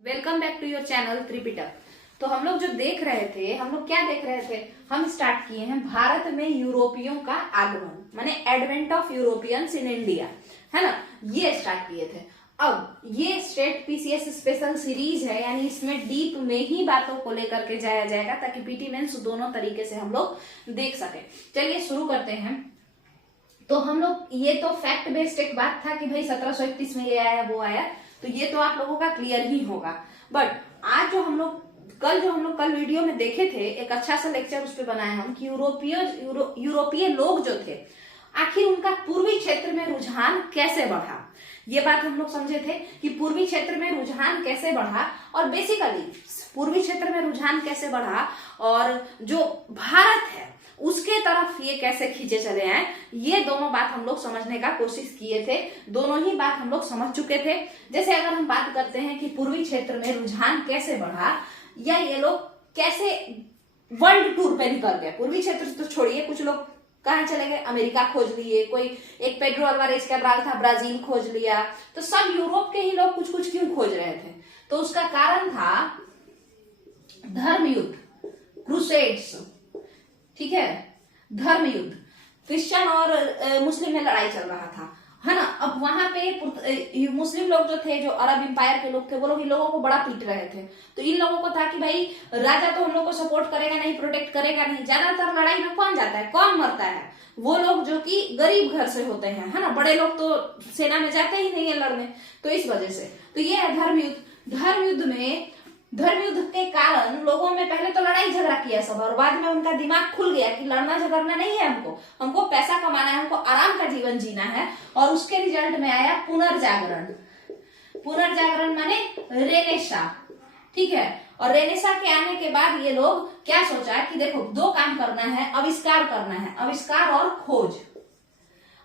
Welcome back to your channel Tripitak. तो हम लोग जो देख रहे थे, हम लोग क्या देख रहे थे, हम स्टार्ट किए हैं भारत में यूरोपियों का आगमन, माने advent of Europeans in India, है ना। ये स्टार्ट किए थे। अब ये स्टेट पीसीएस स्पेशल सीरीज है, यानी इसमें डीप में ही बातों को लेकर के जाया जाएगा ताकि पीटी मेंस दोनों तरीके से हम लोग देख सके। चलिए शुरू करते हैं। तो हम लोग, ये तो फैक्ट बेस्ड एक बात था कि भाई 1731 में ये आया वो आया, तो ये तो आप लोगों का क्लियर ही होगा। बट आज जो हम लोग कल वीडियो में देखे थे, एक अच्छा सा लेक्चर उस पर बनाए हम कि यूरोपीय लोग जो थे, आखिर उनका पूर्वी क्षेत्र में रुझान कैसे बढ़ा। ये बात हम लोग समझे थे कि पूर्वी क्षेत्र में रुझान कैसे बढ़ा, और बेसिकली पूर्वी क्षेत्र में रुझान कैसे बढ़ा और जो भारत है उसके तरफ ये कैसे खींचे चले आए, ये दोनों बात हम लोग समझने का कोशिश किए थे। दोनों ही बात हम लोग समझ चुके थे। जैसे अगर हम बात करते हैं कि पूर्वी क्षेत्र में रुझान कैसे बढ़ा, या ये लोग कैसे वर्ल्ड टूर पे निकल गए। पूर्वी क्षेत्र तो छोड़िए, कुछ लोग कहाँ चले गए, अमेरिका खोज लिए, कोई एक पेड्रो अल्वारेज कैब्राल था, ब्राजील खोज लिया। तो सब यूरोप के ही लोग कुछ कुछ क्यों खोज रहे थे, तो उसका कारण था धर्म युद्ध, क्रूसेड्स, ठीक है, धर्म युद्ध, क्रिश्चियन और मुस्लिम में लड़ाई चल रहा था, है ना। अब वहां पे मुस्लिम लोग जो थे, जो अरब एम्पायर के लोग थे, वो लोग इन लोगों को बड़ा पीट रहे थे। तो इन लोगों को था कि भाई राजा तो हम लोग को सपोर्ट करेगा नहीं, प्रोटेक्ट करेगा नहीं। ज्यादातर लड़ाई में कौन जाता है, कौन मरता है, वो लोग जो कि गरीब घर से होते हैं, है ना। बड़े लोग तो सेना में जाते ही नहीं है लड़ने। तो इस वजह से तो ये है धर्म युद्ध। धर्म युद्ध के कारण लोगों में पहले तो लड़ाई झगड़ा किया सब, और बाद में उनका दिमाग खुल गया कि लड़ना झगड़ना नहीं है, हमको पैसा कमाना है, हमको आराम का जीवन जीना है। और उसके रिजल्ट में आया पुनर्जागरण माने रेनेसा, ठीक है। और रेनेसा के आने के बाद ये लोग क्या सोचा कि देखो दो काम करना है, आविष्कार करना है, आविष्कार और खोज।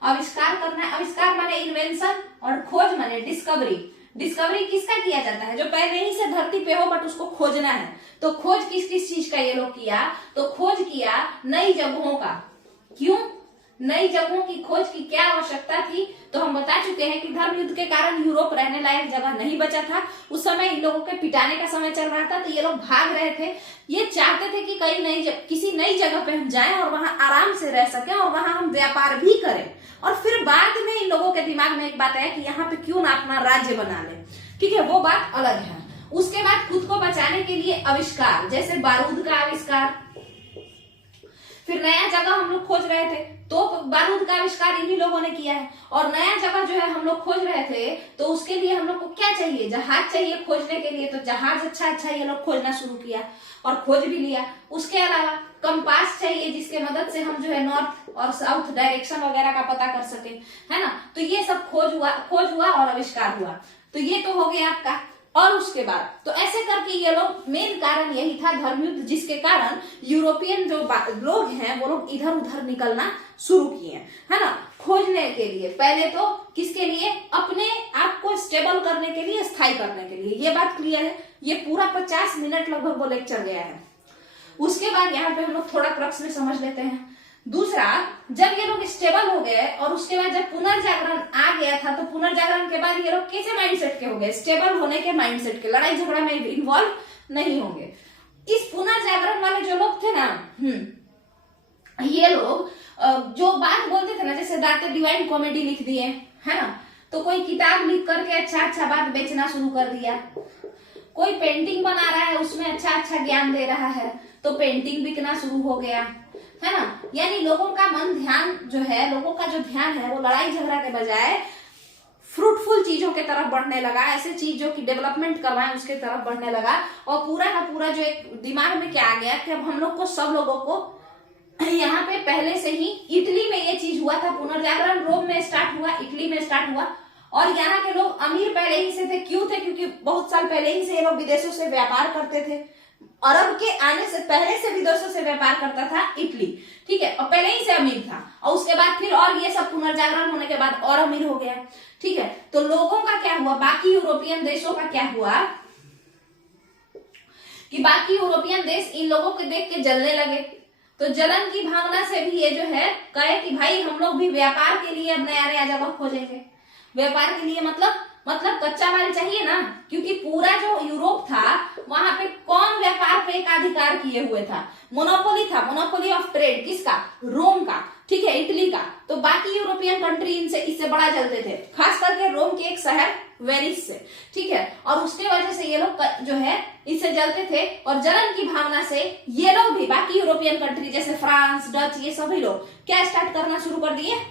आविष्कार करना है, आविष्कार माने इन्वेंशन, और खोज माने डिस्कवरी। डिस्कवरी किसका किया जाता है, जो पहले ही से धरती पे हो बट उसको खोजना है। तो खोज किस किस चीज का ये लोग किया, तो खोज किया नई जगहों का। क्यों नई जगहों की खोज की क्या आवश्यकता थी, तो हम बता चुके हैं कि धर्म युद्ध के कारण यूरोप रहने लायक जगह नहीं बचा था। उस समय इन लोगों के पिटाने का समय चल रहा था, तो ये लोग भाग रहे थे। ये चाहते थे कि किसी नई जगह पे हम जाएं और वहां आराम से रह सकें और वहां हम व्यापार भी करें। और फिर बाद में इन लोगों के दिमाग में एक बात आया कि यहाँ पे क्यों ना अपना राज्य बना ले, ठीक है, वो बात अलग है। उसके बाद खुद को बचाने के लिए आविष्कार, जैसे बारूद का आविष्कार। फिर नया जगह हम लोग खोज रहे थे, तो बारूद का आविष्कार इन्हीं लोगों ने किया है। और नया जगह जो है हम लोग खोज रहे थे, तो उसके लिए हम लोग को क्या चाहिए, जहाज चाहिए खोजने के लिए। तो जहाज अच्छा ये लोग खोजना शुरू किया और खोज भी लिया। उसके अलावा कंपास चाहिए, जिसके मदद से हम जो है नॉर्थ और साउथ डायरेक्शन वगैरह का पता कर सके, है ना। तो ये सब खोज हुआ और आविष्कार हुआ। तो ये तो हो गया आपका। और उसके बाद तो ऐसे करके ये लोग, मेन कारण यही था धर्म युद्ध, जिसके कारण यूरोपियन जो लोग हैं वो लोग इधर उधर निकलना शुरू किए, है ना, खोजने के लिए। पहले तो किसके लिए, अपने आप को स्टेबल करने के लिए, स्थायी करने के लिए। ये बात क्लियर है। ये पूरा 50 मिनट लगभग वो लेक्चर गया है। उसके बाद यहाँ पे हम लोग थोड़ा क्रक्स में समझ लेते हैं। दूसरा, जब ये लोग स्टेबल हो गए और उसके बाद जब पुनर्जागरण आ गया था, तो पुनर्जागरण के बाद ये लोग कैसे माइंडसेट के हो गए, स्टेबल होने के माइंडसेट के, लड़ाई झगड़ा में इन्वॉल्व नहीं होंगे। इस पुनर्जागरण वाले जो लोग थे ना, ये लोग जो बात बोलते थे ना, जैसे दाते डिवाइन कॉमेडी लिख दिए, है ना, तो कोई किताब लिख करके अच्छा बात बेचना शुरू कर दिया। कोई पेंटिंग बना रहा है, उसमें अच्छा ज्ञान दे रहा है, तो पेंटिंग बिकना शुरू हो गया, है ना। यानी लोगों का लोगों का जो ध्यान है वो लड़ाई झगड़ा के बजाय फ्रूटफुल चीजों के तरफ बढ़ने लगा। ऐसे चीज जो कि डेवलपमेंट करवाएं उसके तरफ बढ़ने लगा। और पूरा का पूरा जो एक दिमाग में क्या आ गया कि अब हम लोग को, सब लोगों को यहाँ पे पहले से ही, इटली में ये चीज हुआ था, पुनर्जागरण रोम में स्टार्ट हुआ, इटली में स्टार्ट हुआ। और यहाँ के लोग अमीर पहले ही से थे। क्यों थे, क्योंकि बहुत साल पहले ही से ये लोग विदेशों से व्यापार करते थे। अरब के आने से पहले से विदेशों से व्यापार करता था इटली, ठीक है, और पहले ही से अमीर था। और उसके बाद फिर और ये सब पुनर्जागरण होने के बाद और अमीर हो गया, ठीक है। तो लोगों का क्या हुआ, बाकी यूरोपियन देशों का क्या हुआ कि बाकी यूरोपियन देश इन लोगों को देख के जलने लगे। तो जलन की भावना से भी ये जो है कहे कि भाई हम लोग भी व्यापार के लिए अब नया जगह खोजेंगे। व्यापार के लिए मतलब कच्चा माल चाहिए ना, क्योंकि पूरा जो यूरोप अधिकार किए हुए था, मोनोपोली था, मोनोपोली ऑफ ट्रेड, किसका? रोम का, ठीक है, इटली का। तो बाकी यूरोपियन कंट्री इनसे इससे बड़ा जलते थे, खास करके रोम के एक शहर वेनिस से, ठीक है। और उसके वजह से ये लोग जो है इससे जलते थे, और जलन की भावना से ये लोग भी बाकी यूरोपियन कंट्री जैसे फ्रांस, डच, ये सभी लोग क्या स्टार्ट करना शुरू कर दिए,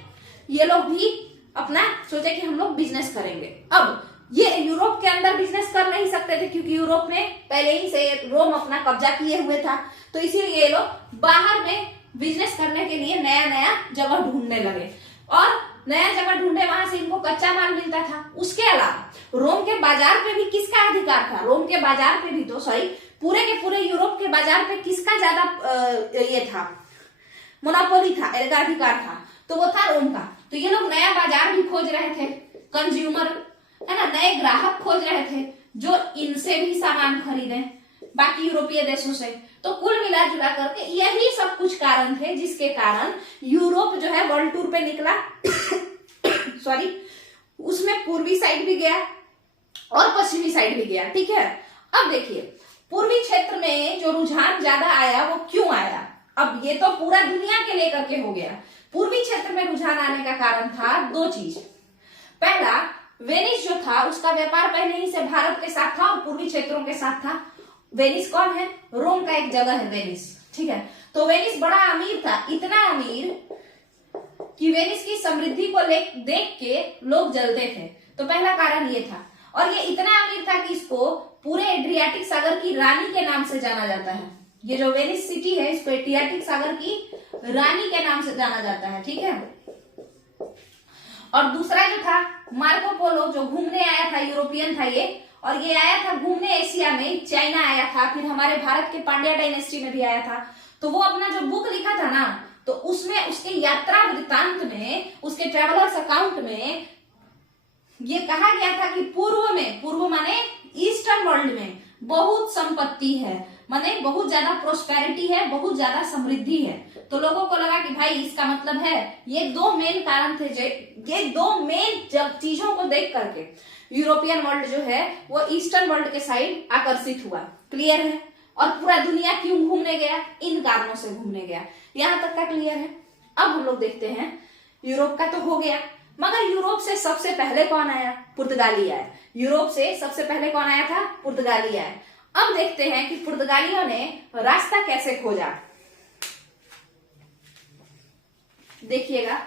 ये लोग भी अपना सोचे कि हम लोग बिजनेस करेंगे। अब ये यूरोप के अंदर बिजनेस कर नहीं सकते थे क्योंकि यूरोप में पहले ही से रोम अपना कब्जा किए हुए था, तो इसीलिए ये लोग बाहर में बिजनेस करने के लिए नया नया जगह ढूंढने लगे, और नया जगह ढूंढे, वहां से इनको कच्चा माल मिलता था। उसके अलावा रोम के बाजार पे भी किसका अधिकार था? रोम के बाजार पे भी तो सॉरी पूरे के पूरे यूरोप के बाजार पे किसका ज्यादा ये था, मोनोपोली था, अधिकार था, तो वो था रोम का। तो ये लोग नया बाजार भी खोज रहे थे, कंज्यूमर है ना, नए ग्राहक खोज रहे थे जो इनसे भी सामान खरीदे बाकी यूरोपीय देशों से। तो कुल मिला जुला करके यही सब कुछ कारण थे जिसके कारण यूरोप जो है वर्ल्ड टूर पे निकला सॉरी, उसमें पूर्वी साइड भी गया और पश्चिमी साइड भी गया, ठीक है। अब देखिए पूर्वी क्षेत्र में जो रुझान ज्यादा आया वो क्यों आया? अब ये तो पूरा दुनिया के लेकर के हो गया। पूर्वी क्षेत्र में रुझान आने का कारण था दो चीज। पहला, वेनिस जो था उसका व्यापार पहले ही से भारत के साथ था और पूर्वी क्षेत्रों के साथ था। वेनिस कौन है? रोम का एक जगह है वेनिस, ठीक है। तो वेनिस बड़ा अमीर था, इतना अमीर कि वेनिस की समृद्धि को देख के लोग जलते थे। तो पहला कारण ये था, और ये इतना अमीर था कि इसको पूरे एड्रियाटिक सागर की रानी के नाम से जाना जाता है। ये जो वेनिस सिटी है इसको एड्रियाटिक सागर की रानी के नाम से जाना जाता है, ठीक है। और दूसरा जो था मार्को पोलो, जो घूमने आया था, यूरोपियन था ये, और ये आया था घूमने एशिया में, चाइना आया था, फिर हमारे भारत के पांड्या डायनेस्टी में भी आया था। तो वो अपना जो बुक लिखा था ना, तो उसमें उसके यात्रा वृत्तांत में, उसके ट्रेवलर्स अकाउंट में ये कहा गया था कि पूर्व माने ईस्टर्न वर्ल्ड में बहुत संपत्ति है, माने बहुत ज्यादा प्रोस्पेरिटी है, बहुत ज्यादा समृद्धि है। तो लोगों को लगा कि भाई इसका मतलब है, ये दो मेन कारण थे, ये दो मेन चीजों को देख करके यूरोपियन वर्ल्ड जो है वो ईस्टर्न वर्ल्ड के साइड आकर्षित हुआ। क्लियर है? और पूरा दुनिया क्यों घूमने गया? इन कारणों से घूमने गया। यहां तक का क्लियर है? अब हम लोग देखते हैं, यूरोप का तो हो गया, मगर यूरोप से सबसे पहले कौन आया? पुर्तगाली आया। यूरोप से सबसे पहले कौन आया था? पुर्तगाली आया। अब देखते हैं कि पुर्तगालियों ने रास्ता कैसे खोजा। देखिएगा,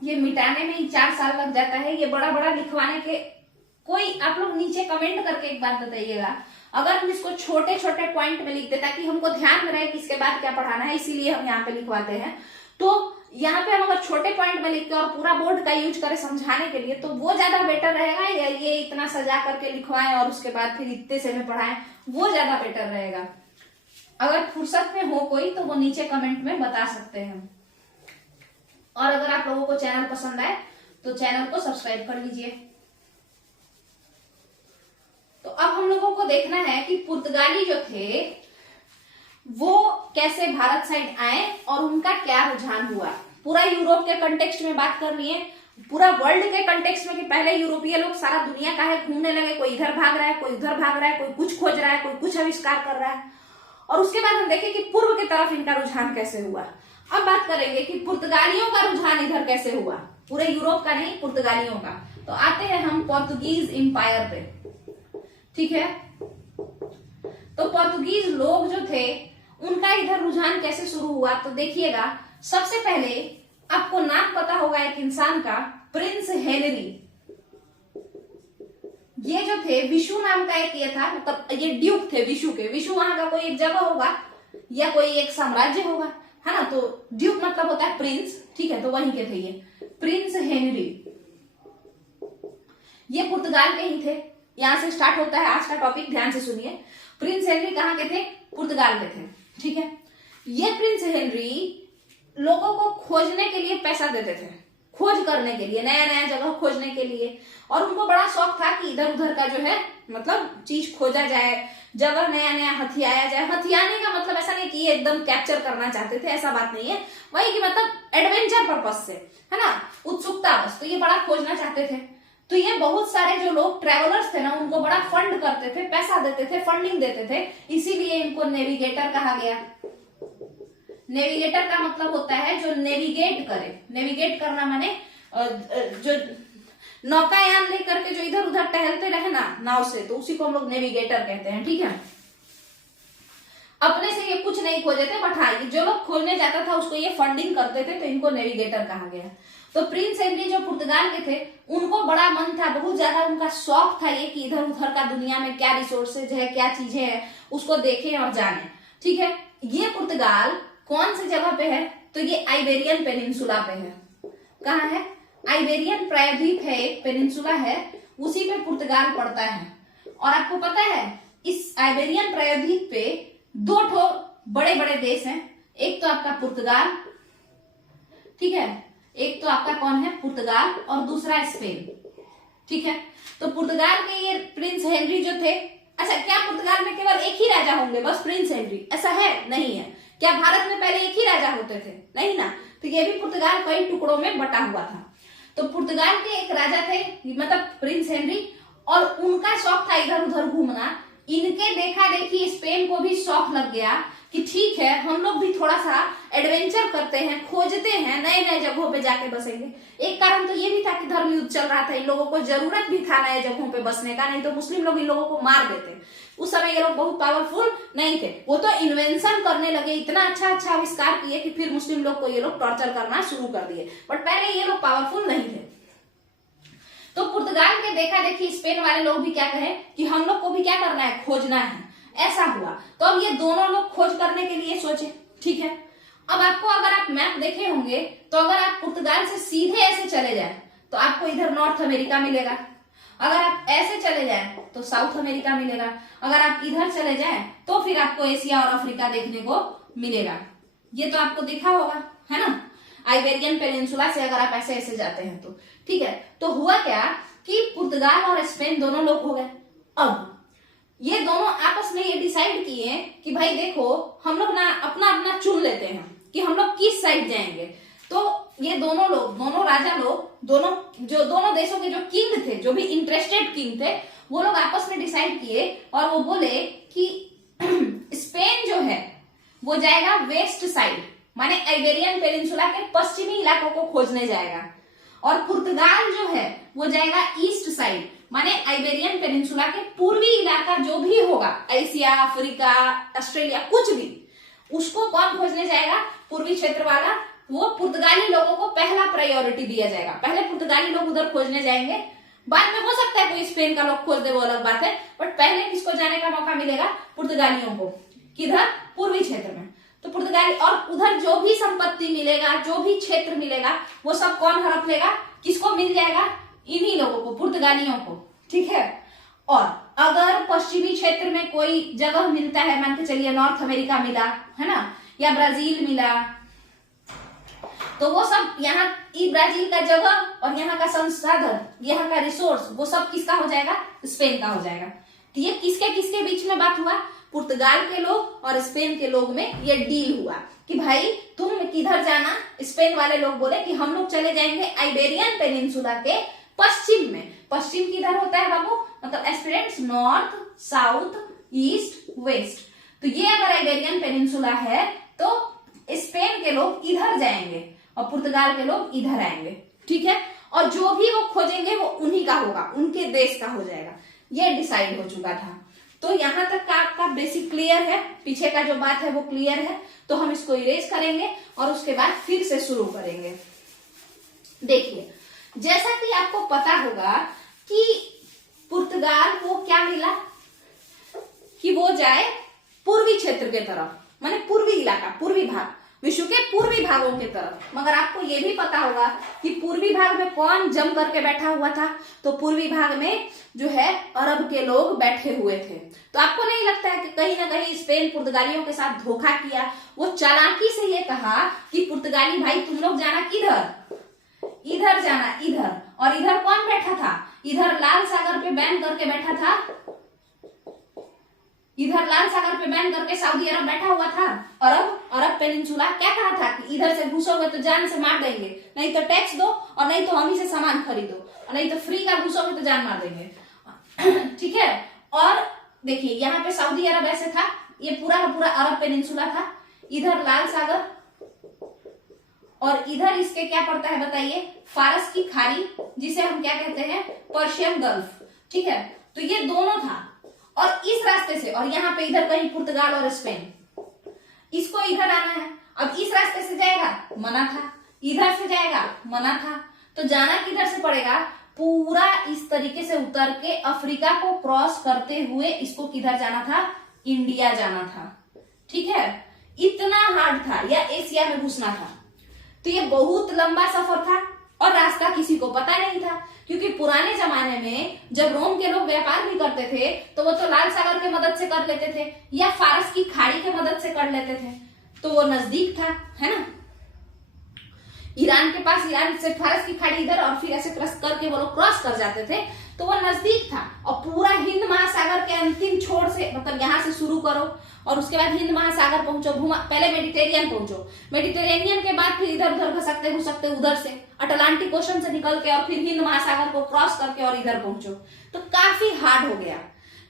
ये मिटाने में ही 4 साल लग जाता है, ये बड़ा बड़ा लिखवाने के। कोई आप लोग नीचे कमेंट करके एक बात बताइएगा, अगर हम इसको छोटे छोटे पॉइंट में लिख दे ताकि हमको ध्यान में रहे कि इसके बाद क्या पढ़ाना है, इसीलिए हम यहाँ पे लिखवाते हैं। तो यहाँ पे हम अगर छोटे पॉइंट में लिखते और पूरा बोर्ड का यूज करें समझाने के लिए, तो वो ज्यादा बेटर रहेगा, या ये इतना सजा करके लिखवाएं और उसके बाद फिर इतने से में पढ़ाएं, वो ज्यादा बेटर रहेगा। अगर फुर्सत में हो कोई तो वो नीचे कमेंट में बता सकते हैं। और अगर आप लोगों को चैनल पसंद आए तो चैनल को सब्सक्राइब कर लीजिए। तो अब हम लोगों को देखना है कि पुर्तगाली जो थे वो कैसे भारत साइड आए और उनका क्या रुझान हुआ। पूरा यूरोप के कंटेक्स्ट में बात कर लिए, पूरा वर्ल्ड के कंटेक्स्ट में कि पहले यूरोपीय लोग सारा दुनिया का है घूमने लगे, कोई इधर भाग रहा है, कोई उधर भाग रहा है, कोई कुछ खोज रहा है, कोई कुछ आविष्कार कर रहा है। और उसके बाद हम देखें कि पूर्व की तरफ इनका रुझान कैसे हुआ। अब बात करेंगे कि पुर्तगालियों का रुझान इधर कैसे हुआ, पूरे यूरोप का नहीं, पुर्तगालियों का। तो आते हैं हम पोर्तुगीज एम्पायर पे, ठीक है। तो पोर्तुगीज लोग जो थे उनका इधर रुझान कैसे शुरू हुआ, तो देखिएगा, सबसे पहले आपको नाम पता होगा एक इंसान का, प्रिंस हेनरी। ये जो थे, विशु नाम का एक ये था, मतलब ये ड्यूक थे विशु के। विशु वहां का कोई एक जगह होगा या कोई एक साम्राज्य होगा, है ना। तो ड्यूक मतलब होता है प्रिंस, ठीक है। तो वहीं के थे ये प्रिंस हेनरी। ये पुर्तगाल के ही थे, यहां से स्टार्ट होता है आज का टॉपिक, ध्यान से सुनिए। प्रिंस हेनरी कहाँ के थे? पुर्तगाल के थे, ठीक है। ये प्रिंस हेनरी लोगों को खोजने के लिए पैसा देते थे, खोज करने के लिए, नया नया जगह खोजने के लिए। और उनको बड़ा शौक था कि इधर उधर का जो है मतलब चीज खोजा जाए, जगह नया नया हथियाया जाए। हथियाने का मतलब ऐसा नहीं कि ये एकदम कैप्चर करना चाहते थे, ऐसा बात नहीं है, वही कि मतलब एडवेंचर पर्पस से, है ना, उत्सुकता बस। तो ये बड़ा खोजना चाहते थे। तो ये बहुत सारे जो लोग ट्रेवलर्स थे ना, उनको बड़ा फंड करते थे, पैसा देते थे, फंडिंग देते थे, इसीलिए इनको नेविगेटर कहा गया। नेविगेटर का मतलब होता है जो नेविगेट करे। नेविगेट करना माने जो नौकायान लेकर के जो इधर उधर टहलते रहे ना नाव से, तो उसी को हम लोग नेविगेटर कहते हैं। ठीक है, अपने से ये कुछ नहीं खोजे थे, बट हाँ जो लोग खोजने जाता था उसको ये फंडिंग करते थे, तो इनको नेविगेटर कहा गया। तो प्रिंस हेनरी जो पुर्तगाल के थे, उनको बड़ा मन था, बहुत ज्यादा उनका शौक था ये कि इधर उधर का दुनिया में क्या रिसोर्सेज है, क्या चीजें हैं, उसको देखें और जाने। ठीक है, ये पुर्तगाल कौन सी जगह पे है? तो ये आइबेरियन पेनिनसुला पे है। कहाँ है? आइबेरियन प्रायद्वीप है, एक पेनिनसुला है, उसी पे पुर्तगाल पड़ता है। और आपको पता है इस आइबेरियन प्रायद्वीप पे दो ठो बड़े बड़े देश हैं। एक तो आपका पुर्तगाल, ठीक है, एक तो आपका कौन है? पुर्तगाल, और दूसरा स्पेन। ठीक है, तो पुर्तगाल के ये प्रिंस हेनरी जो थे, अच्छा क्या पुर्तगाल में केवल एक ही राजा होंगे बस प्रिंस हेनरी? ऐसा है? नहीं है। क्या भारत में पहले एक ही राजा होते थे? नहीं ना। तो ये भी पुर्तगाल कई टुकड़ों में बटा हुआ था। तो पुर्तगाल के एक राजा थे, मतलब प्रिंस हेनरी, और उनका शौक था इधर उधर घूमना। इनके देखा देखी स्पेन को भी शौक लग गया कि ठीक है हम लोग भी थोड़ा सा एडवेंचर करते हैं, खोजते हैं, नए नए जगहों पे जाके बसेंगे। एक कारण तो ये भी था कि धर्म युद्ध चल रहा था, इन लोगों को जरूरत भी था नए जगहों पे बसने का, नहीं तो मुस्लिम लोग इन लोगों को मार देते। उस समय ये लोग बहुत पावरफुल नहीं थे, वो तो इन्वेंशन करने लगे, इतना अच्छा अच्छा आविष्कार किए कि फिर मुस्लिम लोग को ये लोग टॉर्चर करना शुरू कर दिए, बट पहले ये लोग पावरफुल नहीं थे। तो पुर्तगाल के देखा देखी स्पेन वाले लोग भी क्या कहे कि हम लोग को भी क्या करना है? खोजना है। ऐसा हुआ तो अब ये दोनों लोग खोज करने के लिए सोचे। ठीक है, अब आपको अगर आप मैप देखे होंगे तो अगर आप पुर्तगाल से सीधे ऐसे चले जाए तो आपको इधर नॉर्थ अमेरिका मिलेगा, अगर आप ऐसे चले जाए तो साउथ अमेरिका मिलेगा, अगर आप इधर चले जाए तो फिर आपको एशिया और अफ्रीका देखने को मिलेगा। ये तो आपको दिखा होगा, है ना, आइबेरियन पेनिनसुला से अगर आप ऐसे ऐसे जाते हैं तो। ठीक है, तो हुआ क्या कि पुर्तगाल और स्पेन दोनों लोग हो गए। अब ये दोनों आपस में ये डिसाइड किए कि भाई देखो हम लोग ना अपना अपना चुन लेते हैं कि हम लोग किस साइड जाएंगे। तो ये दोनों लोग, दोनों राजा लोग, दोनों देशों के जो किंग थे, जो भी इंटरेस्टेड किंग थे, वो लोग आपस में डिसाइड किए और वो बोले कि स्पेन जो है वो जाएगा वेस्ट साइड, माने आइबेरियन पेनिनसुला के पश्चिमी इलाकों को खोजने जाएगा, और पुर्तगाल जो है वो जाएगा ईस्ट साइड, माने आइबेरियन पेनिनसुला के पूर्वी इलाका जो भी होगा, एशिया, अफ्रीका, ऑस्ट्रेलिया, कुछ भी, उसको कौन खोजने जाएगा? पूर्वी क्षेत्र वाला। वो पुर्तगाली लोगों को पहला प्रायोरिटी दिया जाएगा। पहले पुर्तगाली लोग उधर खोजने जाएंगे, बाद में हो सकता है कोई स्पेन का लोग खोज दे, वो अलग बात है, बट पहले किसको जाने का मौका मिलेगा? पुर्तगालियों को। किधर? पूर्वी क्षेत्र में। तो पुर्तगाली, और उधर जो भी संपत्ति मिलेगा, जो भी क्षेत्र मिलेगा, वो सब कौन हड़प लेगा? किसको मिल जाएगा? इन्हीं लोगों को, पुर्तगालियों को। ठीक है, और अगर पश्चिमी क्षेत्र में कोई जगह मिलता है, मान के चलिए नॉर्थ अमेरिका मिला, है ना, या ब्राजील मिला, तो वो सब यहाँ ब्राजील का जगह और यहाँ का संसाधन, यहाँ का रिसोर्स, वो सब किसका हो जाएगा? स्पेन का हो जाएगा। तो ये किसके किसके बीच में बात हुआ? पुर्तगाल के लोग और स्पेन के लोग में ये डील हुआ कि भाई तुम किधर जाना? स्पेन वाले लोग बोले कि हम लोग चले जाएंगे आइबेरियन पेनिनसुला के पश्चिम में। पश्चिम किधर होता है बाबू? मतलब aspirants north, south, east, west. तो ये अगर आइबेरियन पेनिनसुला है तो स्पेन के लोग इधर जाएंगे और पुर्तगाल के लोग इधर आएंगे। ठीक है, और जो भी वो खोजेंगे वो उन्हीं का होगा, उनके देश का हो जाएगा। ये डिसाइड हो चुका था। तो यहां तक का आपका बेसिक क्लियर है, पीछे का जो बात है वो क्लियर है। तो हम इसको इरेज करेंगे और उसके बाद फिर से शुरू करेंगे। देखिए, जैसा कि आपको पता होगा कि पुर्तगाल को क्या मिला कि वो जाए पूर्वी क्षेत्र के तरफ, माने पूर्वी इलाका, पूर्वी भाग, विश्व के पूर्वी भागों की तरफ। मगर आपको ये भी पता होगा कि पूर्वी भाग में कौन जम करके बैठा हुआ था? तो पूर्वी भाग में जो है अरब के लोग बैठे हुए थे। तो आपको नहीं लगता है कि कहीं ना कहीं स्पेन पुर्तगालियों के साथ धोखा किया? वो चालाकी से ये कहा कि पुर्तगाली भाई तुम लोग जाना किधर? इधर जाना, इधर, और इधर कौन बैठा था, इधर लाल सागर पे बैन करके बैठा था, इधर लाल सागर पे बैन करके सऊदी अरब बैठा हुआ था। अरब पेनिनसुला क्या कहा था कि इधर से घुसोगे तो जान से मार देंगे, नहीं तो टैक्स दो और नहीं तो हम ही से सामान खरीदो, और नहीं तो फ्री का घुसोगे तो जान मार देंगे। ठीक है। और देखिए यहाँ पे सऊदी अरब ऐसे था, ये पूरा का पूरा अरब पेनिनसुला था, इधर लाल सागर और इधर इसके क्या पड़ता है बताइए, फारस की खाड़ी, जिसे हम क्या कहते हैं, पर्शियन गल्फ। ठीक है, तो ये दोनों था, और इस रास्ते से, और यहाँ पे इधर कहीं पुर्तगाल और स्पेन, इसको इधर आना है। अब इस रास्ते से जाएगा, मना था, इधर से जाएगा, मना था, तो जाना किधर से पड़ेगा, पूरा इस तरीके से उतर के अफ्रीका को क्रॉस करते हुए इसको किधर जाना था, इंडिया जाना था। ठीक है, इतना हार्ड था, या एशिया में घुसना था। तो ये बहुत लंबा सफर था और रास्ता किसी को पता नहीं था, क्योंकि पुराने जमाने में जब रोम के लोग व्यापार भी करते थे तो वो तो लाल सागर के मदद से कर लेते थे या फारस की खाड़ी के मदद से कर लेते थे, तो वो नजदीक था, है ना। ईरान के पास, ईरान से फारस की खाड़ी इधर और फिर ऐसे क्रॉस करके वो लोग क्रॉस कर जाते थे, तो वो नजदीक था। और पूरा हिंद महासागर के अंतिम छोर से, मतलब यहाँ से शुरू करो और उसके बाद हिंद महासागर पहुंचो, पहले मेडिटेरियन पहुंचो, मेडिटेरेनियन के बाद फिर इधर उधर घसकते उधर से अटलांटिक ओशन से निकल के और फिर हिंद महासागर को क्रॉस करके और इधर पहुंचो। तो काफी हार्ड हो गया,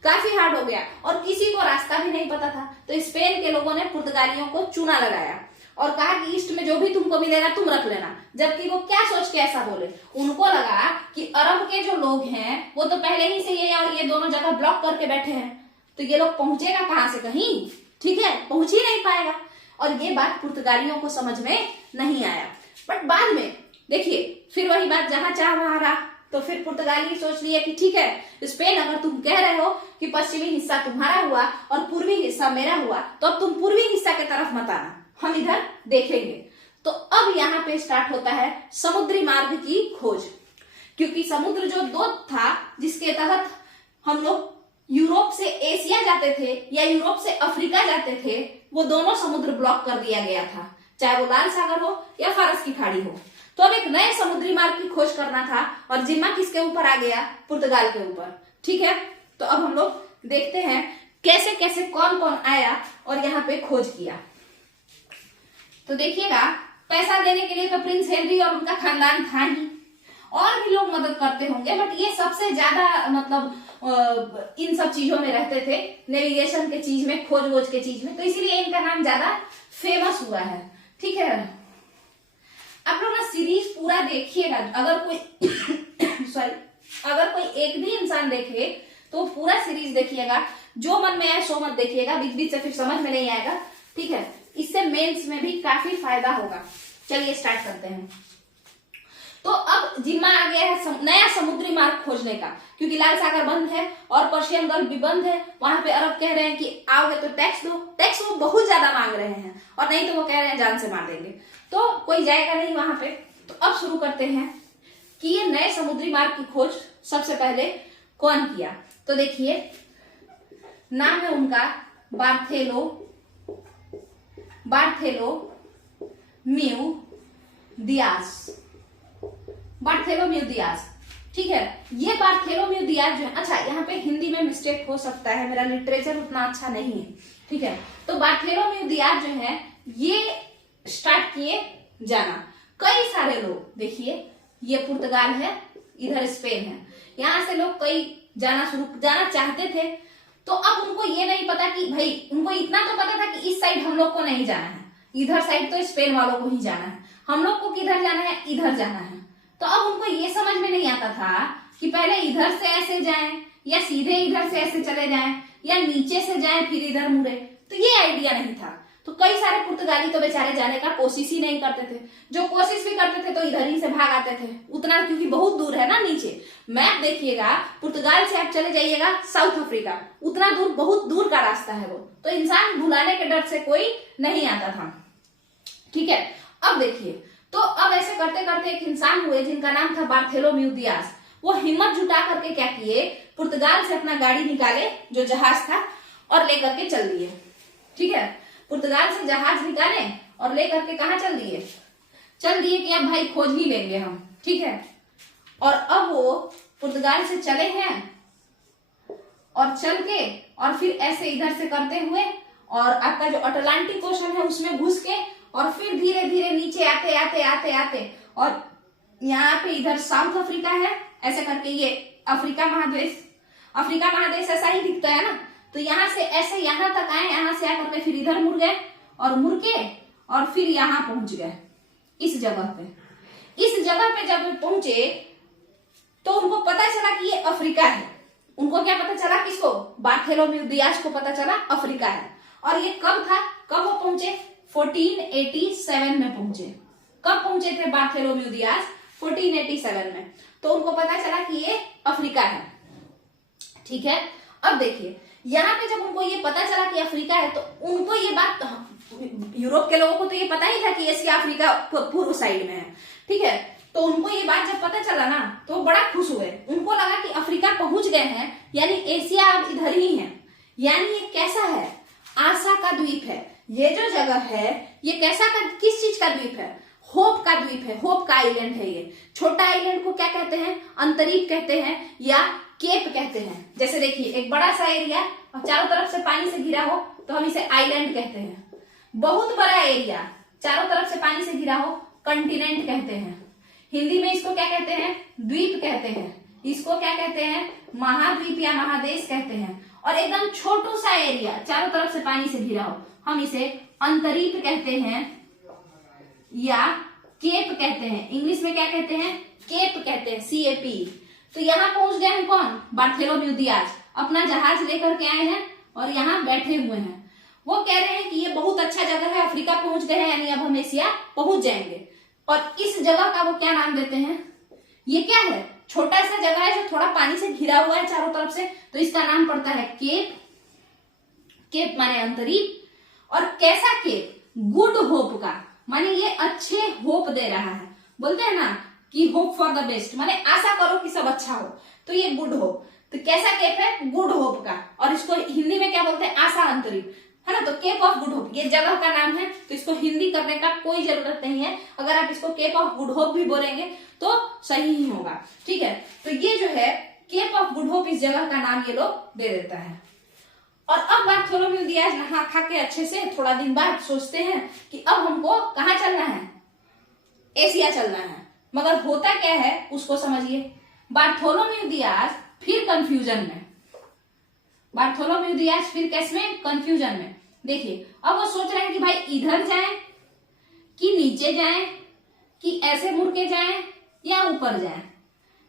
काफी हार्ड हो गया, और किसी को रास्ता भी नहीं पता था। तो स्पेन के लोगों ने पुर्तगालियों को चूना लगाया और कहा कि ईस्ट में जो भी तुमको मिलेगा तुम रख लेना। जबकि वो क्या सोच के ऐसा बोले, उनको लगा कि अरब के जो लोग हैं वो तो पहले ही से ये और ये दोनों जगह ब्लॉक करके बैठे हैं, तो ये लोग पहुंचेगा कहां से कहीं, ठीक है, पहुंच ही नहीं पाएगा। और ये बात पुर्तगालियों को समझ में नहीं आया। बट बाद में देखिए फिर वही बात, जहां चाह वहां रहा। तो फिर पुर्तगाली सोच लिए कि ठीक है, स्पेन अगर तुम कह रहे हो कि पश्चिमी हिस्सा तुम्हारा हुआ और पूर्वी हिस्सा मेरा हुआ, तो अब तुम पूर्वी हिस्सा की तरफ मत आना, हम इधर देखेंगे। तो अब यहाँ पे स्टार्ट होता है समुद्री मार्ग की खोज, क्योंकि समुद्र जो दो था जिसके तहत हम लोग यूरोप से एशिया जाते थे या यूरोप से अफ्रीका जाते थे, वो दोनों समुद्र ब्लॉक कर दिया गया था, चाहे वो लाल सागर हो या फारस की खाड़ी हो। तो अब एक नए समुद्री मार्ग की खोज करना था, और जिम्मा किसके ऊपर आ गया, पुर्तगाल के ऊपर। ठीक है, तो अब हम लोग देखते हैं कैसे कैसे कौन कौन आया और यहाँ पे खोज किया। तो देखिएगा, पैसा देने के लिए तो प्रिंस हेनरी और उनका खानदान था ही, और भी लोग मदद करते होंगे, बट ये सबसे ज्यादा मतलब इन सब चीजों में रहते थे, नेविगेशन के चीज में, खोज वोज के चीज में, तो इसीलिए इनका नाम ज्यादा फेमस हुआ है। ठीक है, आप लोग ना सीरीज पूरा देखिएगा। अगर कोई सॉरी, अगर कोई एक भी इंसान देखे तो पूरा सीरीज देखिएगा, जो मन में आए सो मत देखिएगा, बीच बीच से फिर समझ में नहीं आएगा। ठीक है, इससे मेंस में भी काफी फायदा होगा। चलिए स्टार्ट करते हैं। तो अब जिम्मा आ गया है नया समुद्री मार्ग खोजने का, क्योंकि लाल सागर बंद है और पर्शियन गल्फ भी बंद है। वहां पे अरब कह रहे हैं कि आओगे तो टैक्स दो, टैक्स वो बहुत ज्यादा मांग रहे हैं, और नहीं तो वो कह रहे हैं जान से मार देंगे, तो कोई जाएगा नहीं वहां पे। तो अब शुरू करते हैं कि ये नए समुद्री मार्ग की खोज सबसे पहले कौन किया। तो देखिए, नाम है उनका बार्थेलोम्यू दियाज। ठीक है, ये बार्थेलोम्यू दियाज जो है, अच्छा यहाँ पे हिंदी में मिस्टेक हो सकता है, मेरा लिटरेचर उतना अच्छा नहीं है। ठीक है, तो बार्थेलोम्यू दियाज जो है ये स्टार्ट किए जाना। कई सारे लोग, देखिए ये पुर्तगाल है, इधर स्पेन है, यहाँ से लोग कई जाना चाहते थे। तो अब उनको ये नहीं पता कि भाई, उनको इतना तो पता था कि इस साइड हम लोग को नहीं जाना है, इधर साइड तो स्पेन वालों को ही जाना है, हम लोग को किधर जाना है, इधर जाना है। तो अब उनको ये समझ में नहीं आता था कि पहले इधर से ऐसे जाएं या सीधे इधर से ऐसे चले जाएं या नीचे से जाएं फिर इधर मुड़े, तो ये आइडिया नहीं था। तो कई सारे पुर्तगाली तो बेचारे जाने का कोशिश ही नहीं करते थे, जो कोशिश भी करते थे तो इधर ही से भाग आते थे, उतना, क्योंकि बहुत दूर है ना। नीचे मैप देखिएगा, पुर्तगाल से आप चले जाइएगा साउथ अफ्रीका, उतना दूर, बहुत दूर का रास्ता है वो, तो इंसान भुलाने के डर से कोई नहीं आता था। ठीक है, अब देखिए, तो अब ऐसे करते करते एक इंसान हुए जिनका नाम था बार्थेलोम्यू दियाज। वो हिम्मत जुटा करके क्या किए, पुर्तगाल से अपना गाड़ी निकाले, जो जहाज था, और लेकर के चल दिए। ठीक है, पुर्तगाल से जहाज निकाले और लेकर के कहा चल दिए कि अब भाई खोज ही लेंगे हम। ठीक है। और अब वो पुर्तगाल से चले हैं और चल के और फिर ऐसे इधर से करते हुए और आपका जो अटलांटिक ओशन है उसमें घुस के और फिर धीरे धीरे नीचे आते आते आते आते और यहाँ पे इधर साउथ अफ्रीका है, ऐसे करके ये अफ्रीका महादेश ऐसा ही दिखता है ना। तो यहाँ से ऐसे यहाँ तक आए, यहाँ से आकर के फिर इधर मुड़ गए और मुड़ के और फिर यहाँ पहुंच गए इस जगह पे। इस जगह पे जब पहुंचे तो उनको पता चला कि ये अफ्रीका है। उनको क्या पता चला, किसको, बार्थोलोम्यू दियाज को पता चला अफ्रीका है। और ये कब था, कब वो पहुंचे, 1487 में पहुंचे। कब पहुंचे थे बार्थोलोम्यू दियाज, 1487 में। तो उनको पता चला कि ये अफ्रीका है, ठीक है। अब देखिए यहाँ पे जब उनको ये पता चला कि अफ्रीका है तो उनको ये बात, यूरोप के लोगों को तो ये पता ही था कि एशिया अफ्रीका पूर्व साइड में है, ठीक है। तो उनको ये बात जब पता चला ना तो वो बड़ा खुश हुए। उनको लगा कि अफ्रीका पहुंच गए हैं, यानी एशिया अब इधर ही है। यानी ये कैसा है, आशा का द्वीप है। ये जो जगह है ये कैसा का, किस चीज का द्वीप है, होप का द्वीप है, होप का आइलैंड है। ये छोटा आइलैंड को क्या कहते हैं, अंतरीप कहते हैं या केप कहते हैं। जैसे देखिए एक बड़ा सा एरिया और चारों तरफ से पानी से घिरा हो तो हम इसे आइलैंड कहते हैं। बहुत बड़ा एरिया चारों तरफ से पानी से घिरा हो कंटिनेंट कहते हैं। हिंदी में इसको क्या कहते हैं, द्वीप कहते हैं। इसको क्या कहते हैं, महाद्वीप या महादेश कहते हैं। और एकदम छोटू सा एरिया चारों तरफ से पानी से घिरा हो हम इसे अंतरीप कहते हैं या केप कहते हैं। इंग्लिश में क्या कहते हैं, केप कहते हैं, CAP। तो यहाँ पहुंच गए हैं कौन, बार्थोलोम्यू दियाज अपना जहाज लेकर के आए हैं और यहाँ बैठे हुए हैं। वो कह रहे हैं कि ये बहुत अच्छा जगह है, अफ्रीका पहुंच गए हैं, यानी अब हम एशिया पहुंच जाएंगे। और इस जगह का वो क्या नाम देते हैं, ये क्या है, छोटा सा जगह है जो थोड़ा पानी से घिरा हुआ है चारों तरफ से, तो इसका नाम पड़ता है केप। केप माने अंतरीप। और कैसा केप, गुड होप का, माने ये अच्छे होप दे रहा है। बोलते हैं ना कि होप फॉर द बेस्ट, माने आशा करो कि सब अच्छा हो, तो ये गुड होप। तो कैसा केप है, गुड होप का। और इसको हिंदी में क्या बोलते हैं, आशा अंतरीप, है ना। तो केप ऑफ गुड होप ये जगह का नाम है। तो इसको हिंदी करने का कोई जरूरत नहीं है, अगर आप इसको केप ऑफ गुड होप भी बोलेंगे तो सही ही होगा, ठीक है। तो ये जो है केप ऑफ गुड होप, इस जगह का नाम ये लोग दे देता है। और अब बार्थोलोम्यू दियाज नहा खा के अच्छे से थोड़ा दिन बाद सोचते हैं कि अब हमको कहाँ चलना है, एशिया चलना है। मगर होता क्या है उसको समझिए। बार्थोलोम्यू दियाज फिर कंफ्यूजन में, बार्थोलोम्यू दियाज फिर कैसे में, कंफ्यूजन में। देखिए अब वो सोच रहे हैं कि भाई इधर जाएं कि नीचे जाएं कि ऐसे मुड़ के जाएं या ऊपर जाएं,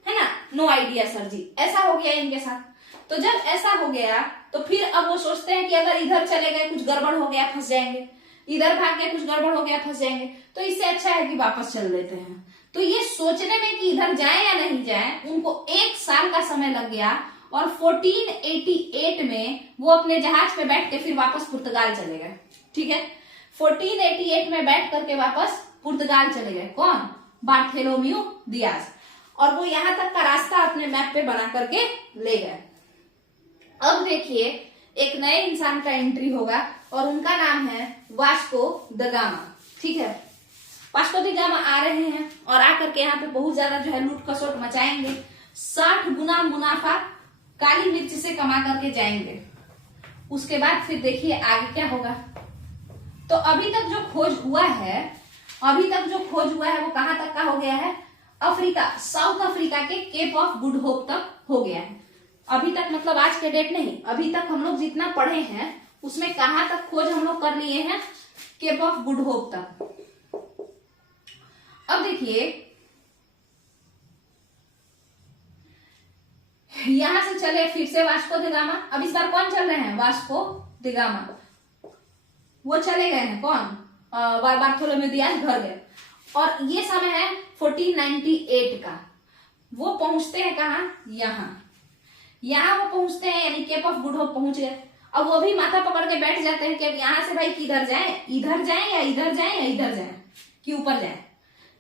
है ना। नो आइडिया सर जी, ऐसा हो गया इनके साथ। तो जब ऐसा हो गया तो फिर अब वो सोचते हैं कि अगर इधर चले गए कुछ गड़बड़ हो गया फंस जाएंगे, इधर भाग गए कुछ गड़बड़ हो गया फंस जाएंगे, तो इससे अच्छा है कि वापस चल देते हैं। तो ये सोचने में कि इधर जाए या नहीं जाए उनको 1 साल का समय लग गया। और 1488 में वो अपने जहाज पे बैठ के फिर वापस पुर्तगाल चले गए, ठीक है। 1488 में बैठ करके वापस पुर्तगाल चले गए, कौन, बार्थोलोम्यू दियाज। और वो यहां तक का रास्ता अपने मैप पे बना करके ले गए। अब देखिए एक नए इंसान का एंट्री होगा और उनका नाम है वास्को द गामा, ठीक है। वास्को द गामा आ रहे हैं और आकर के यहाँ पे बहुत ज्यादा जो है लूट खसोट मचाएंगे। 60 गुना मुनाफा काली मिर्च से कमा करके जाएंगे। उसके बाद फिर देखिए आगे क्या होगा। तो अभी तक जो खोज हुआ है, वो कहां तक का हो गया है, अफ्रीका, साउथ अफ्रीका के केप ऑफ गुड होप तक हो गया है। अभी तक मतलब आज के डेट नहीं, अभी तक हम लोग जितना पढ़े हैं उसमें कहां तक खोज हम लोग कर लिए हैं, केप ऑफ गुड होप तक। अब देखिए यहां से चले फिर से वास्को द गामा। अब इस बार कौन चल रहे हैं, वास्को द गामा। वो चले गए हैं कौन, बार्थोलोम्यू दियाज घर गए। और ये समय है 1498 का। वो पहुंचते हैं कहा, यहाँ वो पहुंचते हैं, यानी केप ऑफ गुड होप पहुंच गए। अब वो भी माथा पकड़ के बैठ जाते हैं कि अब यहाँ से भाई किधर जाए, इधर जाए या इधर जाए या इधर जाए कि ऊपर जाए,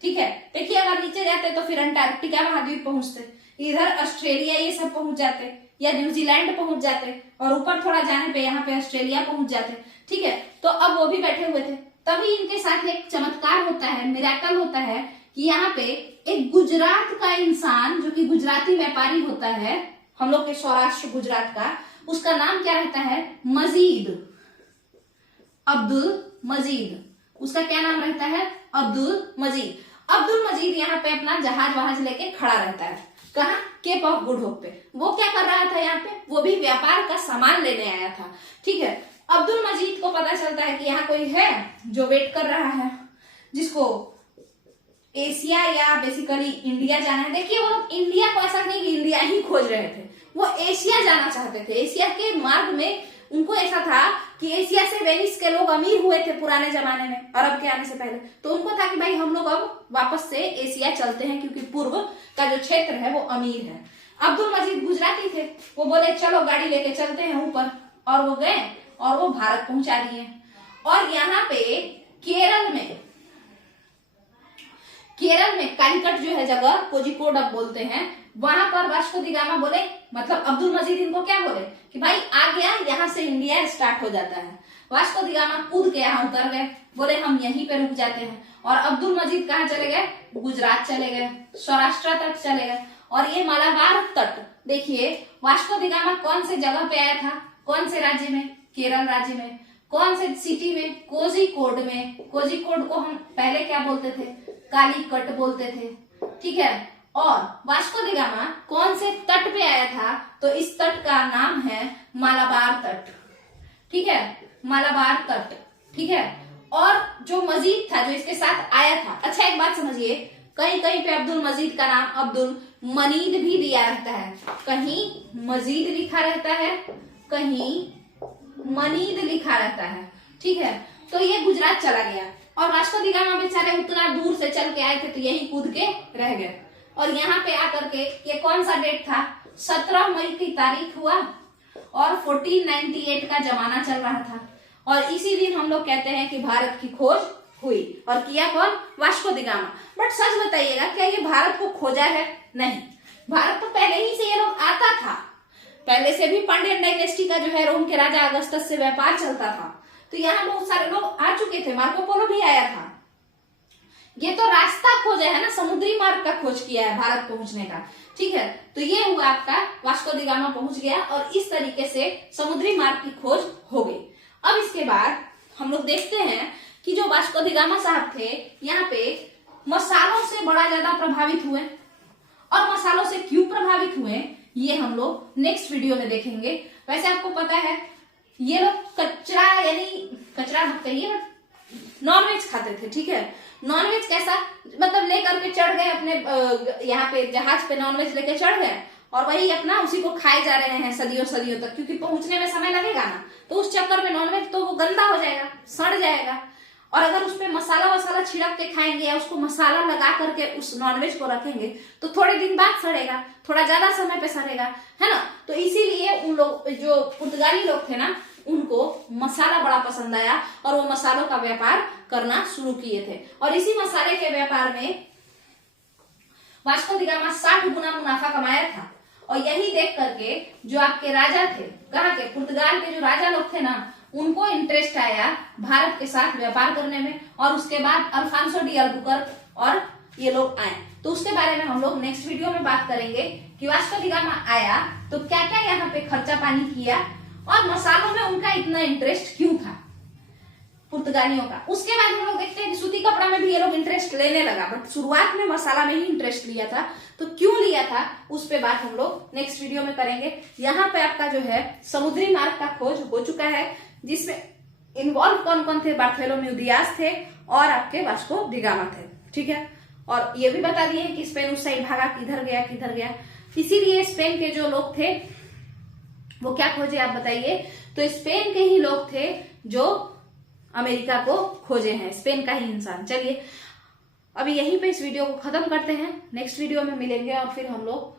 ठीक है। देखिए अगर नीचे जाते तो फिर अंटार्कटिका महाद्वीप पहुंचते, इधर ऑस्ट्रेलिया ये सब पहुंच जाते या न्यूजीलैंड पहुंच जाते, और ऊपर थोड़ा जाने पे यहाँ पे ऑस्ट्रेलिया पहुंच जाते, ठीक है। तो अब वो भी बैठे हुए थे। तभी इनके साथ एक चमत्कार होता है, मिरेकल होता है कि यहाँ पे एक गुजरात का इंसान जो कि गुजराती व्यापारी होता है, हम लोग के सौराष्ट्र गुजरात का, उसका नाम क्या रहता है? मजीद, अब्दुल मजीद। उसका क्या नाम रहता है? अब्दुल मजीद। अब्दुल मजीद यहाँ पे अपना जहाज वहाज लेके खड़ा रहता है। कहाँ? केप ऑफ गुड होप पे। वो क्या कर रहा था यहाँ पे? वो भी व्यापार का सामान लेने आया था। ठीक है, अब्दुल मजीद को पता चलता है कि यहाँ कोई है जो वेट कर रहा है, जिसको एशिया या बेसिकली इंडिया जाना है। देखिए, वो लोग इंडिया को ऐसा नहीं कि इंडिया ही खोज रहे थे, वो एशिया जाना चाहते थे। एशिया के मार्ग में उनको ऐसा था कि एशिया से वेनिस के लोग अमीर हुए थे पुराने जमाने में, अरब के आने से पहले। तो उनको था कि भाई हम लोग अब वापस से एशिया चलते हैं, क्योंकि पूर्व का जो क्षेत्र है वो अमीर है। अब्दुल मजीद गुजराती थे, वो बोले चलो गाड़ी लेके चलते हैं ऊपर, और वो गए और वो भारत पहुंचा दिए। और यहाँ पे केरल में कालीकट जो है जगह, कोझिकोड अब बोलते हैं, वहां पर वास्को दी गामा बोले, मतलब अब्दुल मजीद इनको क्या बोले कि भाई आ गया, यहाँ से इंडिया स्टार्ट हो जाता है। वास्को दी गामा कूद के यहाँ उतर गए, बोले हम यहीं पे रुक जाते हैं। और अब्दुल मजीद कहाँ चले गए? गुजरात चले गए, सौराष्ट्र तक चले गए। और ये मालाबार तट, देखिए वास्को दी गामा कौन से जगह पे आया था? कौन से राज्य में? केरल राज्य में। कौन से सिटी में? कोझिकोड में। कोझिकोड को हम पहले क्या बोलते थे? कालीकट बोलते थे। ठीक है, और वास्को दी गामा कौन से तट पे आया था? तो इस तट का नाम है मालाबार तट। ठीक है, मालाबार तट। ठीक है, और जो मजीद था जो इसके साथ आया था, अच्छा एक बात समझिए, कहीं कहीं पे अब्दुल मजीद का नाम अब्दुल मनीद भी दिया रहता है। कहीं मजीद लिखा रहता है, कहीं मनीद लिखा रहता है। ठीक है, तो ये गुजरात चला गया और वास्को दी गामा बेचारे उतना दूर से चल के आए थे, तो यही कूद के रह गए। और यहाँ पे आकर के ये कौन सा डेट था? 17 मई की तारीख हुआ और 1498 का जमाना चल रहा था। और इसी दिन हम लोग कहते हैं कि भारत की खोज हुई। और किया कौन? Vasco the gamma. बट सच बताइएगा, क्या ये भारत को खोजा है? नहीं, भारत तो पहले ही से ये लोग आता था। पहले से भी पांड्यन डायनेस्टी का जो है रोम के राजा अगस्टस से व्यापार चलता था, तो यहाँ बहुत सारे लोग आ चुके थे। मार्को पोलो भी आया था। ये तो रास्ता खोजा है ना, समुद्री मार्ग का खोज किया है भारत पहुंचने का। ठीक है, तो ये हुआ आपका वास्को दी गामा पहुंच गया और इस तरीके से समुद्री मार्ग की खोज हो गई। अब इसके बाद हम लोग देखते हैं कि जो वास्को दी गामा साहब थे, यहाँ पे मसालों से बड़ा ज्यादा प्रभावित हुए। और मसालों से क्यों प्रभावित हुए, ये हम लोग नेक्स्ट वीडियो में देखेंगे। वैसे आपको पता है ये लोग कचरा, यानी कचरा मत कहिए, नॉनवेज खाते थे। ठीक है, नॉनवेज कैसा, मतलब लेकर के चढ़ गए अपने यहाँ पे जहाज पे, नॉनवेज लेके चढ़ गए और वही अपना उसी को खाए जा रहे हैं सदियों सदियों तक, क्योंकि पहुंचने में समय लगेगा ना। तो उस चक्कर में नॉनवेज तो वो गंदा हो जाएगा, सड़ जाएगा। और अगर उसपे मसाला वसाला छिड़क के खाएंगे या उसको मसाला लगा करके उस नॉनवेज को रखेंगे तो थोड़े दिन बाद सड़ेगा, थोड़ा ज्यादा समय पे सड़ेगा, है ना। तो इसीलिए उन लोग, जो पुर्तगाली लोग थे ना, उनको मसाला बड़ा पसंद आया और वो मसालों का व्यापार करना शुरू किए थे। और इसी मसाले के व्यापार में वास्को दी गामा 60 गुना मुनाफा कमाया था। और यही देख करके जो आपके राजा थे, कहाँ के, पुर्तगाल के जो राजा लोग थे ना, उनको इंटरेस्ट आया भारत के साथ व्यापार करने में। और उसके बाद अल्फांसो डी अल्बुकर्क और ये लोग आए। तो उसके बारे में हम लोग नेक्स्ट वीडियो में बात करेंगे कि वास्को दी गामा आया तो क्या क्या यहाँ पे खर्चा पानी किया और मसालों में उनका इतना इंटरेस्ट क्यों था पुर्तगालियों का। उसके बाद हम लोग देखते हैं कि सूती कपड़ा में भी ये लोग इंटरेस्ट लेने लगा, बट शुरुआत में मसाला में ही इंटरेस्ट लिया था। तो क्यों लिया था उस पे बात हम लोग नेक्स्ट वीडियो में करेंगे। यहाँ पे आपका जो है समुद्री मार्ग का खोज हो चुका है, जिसमें इन्वॉल्व कौन कौन थे? बार्थोलोम्यू दियाज थे और आपके वास्को दी गामा थे। ठीक है, और ये भी बता दिए कि स्पेन उस साइड भागा, किधर गया किधर गया। इसीलिए स्पेन के जो लोग थे वो क्या खोजे आप बताइए? तो स्पेन के ही लोग थे जो अमेरिका को खोजे हैं, स्पेन का ही इंसान। चलिए अभी यहीं पे इस वीडियो को खत्म करते हैं, नेक्स्ट वीडियो में मिलेंगे और फिर हम लोग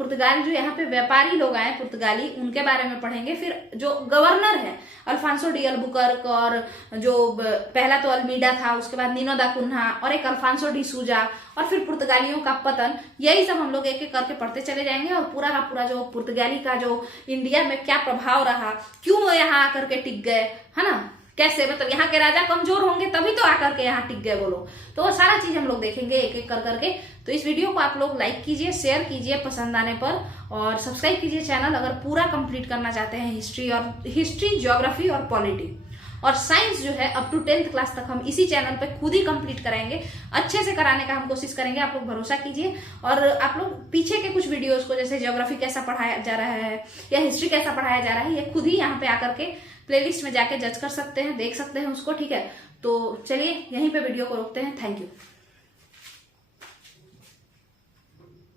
पुर्तगाली, जो यहाँ पे व्यापारी लोग आए पुर्तगाली, उनके बारे में पढ़ेंगे। फिर जो गवर्नर है अल्फांसो डी अल्बुकर्क, और जो पहला तो अल्मीडा था, उसके बाद नीनो दा कुन्हा और एक अल्फांसो डी सूजा, और फिर पुर्तगालियों का पतन, यही सब हम लोग एक एक करके पढ़ते चले जाएंगे। और पूरा का पूरा जो पुर्तगाली का जो इंडिया में क्या प्रभाव रहा, क्यों वो यहाँ आकर के टिक गए, है ना, कैसे, मतलब यहाँ के राजा कमजोर होंगे तभी तो आकर के यहाँ टिक गए वो लोग। तो वो सारा चीज हम लोग देखेंगे एक एक कर करके। तो इस वीडियो को आप लोग लाइक कीजिए, शेयर कीजिए पसंद आने पर, और सब्सक्राइब कीजिए चैनल अगर पूरा कंप्लीट करना चाहते हैं हिस्ट्री, ज्योग्राफी और पॉलिटी और साइंस जो है अप टू 10th क्लास तक हम इसी चैनल पे खुद ही कंप्लीट कराएंगे। अच्छे से कराने का हम कोशिश करेंगे, आप लोग भरोसा कीजिए। और आप लोग पीछे के कुछ वीडियोस को, जैसे ज्योग्राफी कैसा पढ़ाया जा रहा है या हिस्ट्री कैसा पढ़ाया जा रहा है, ये खुद ही यहाँ पे आकर के प्लेलिस्ट में जाके जज कर सकते हैं, देख सकते हैं उसको, ठीक है। तो चलिए यहीं पे वीडियो को रोकते हैं। Thank you.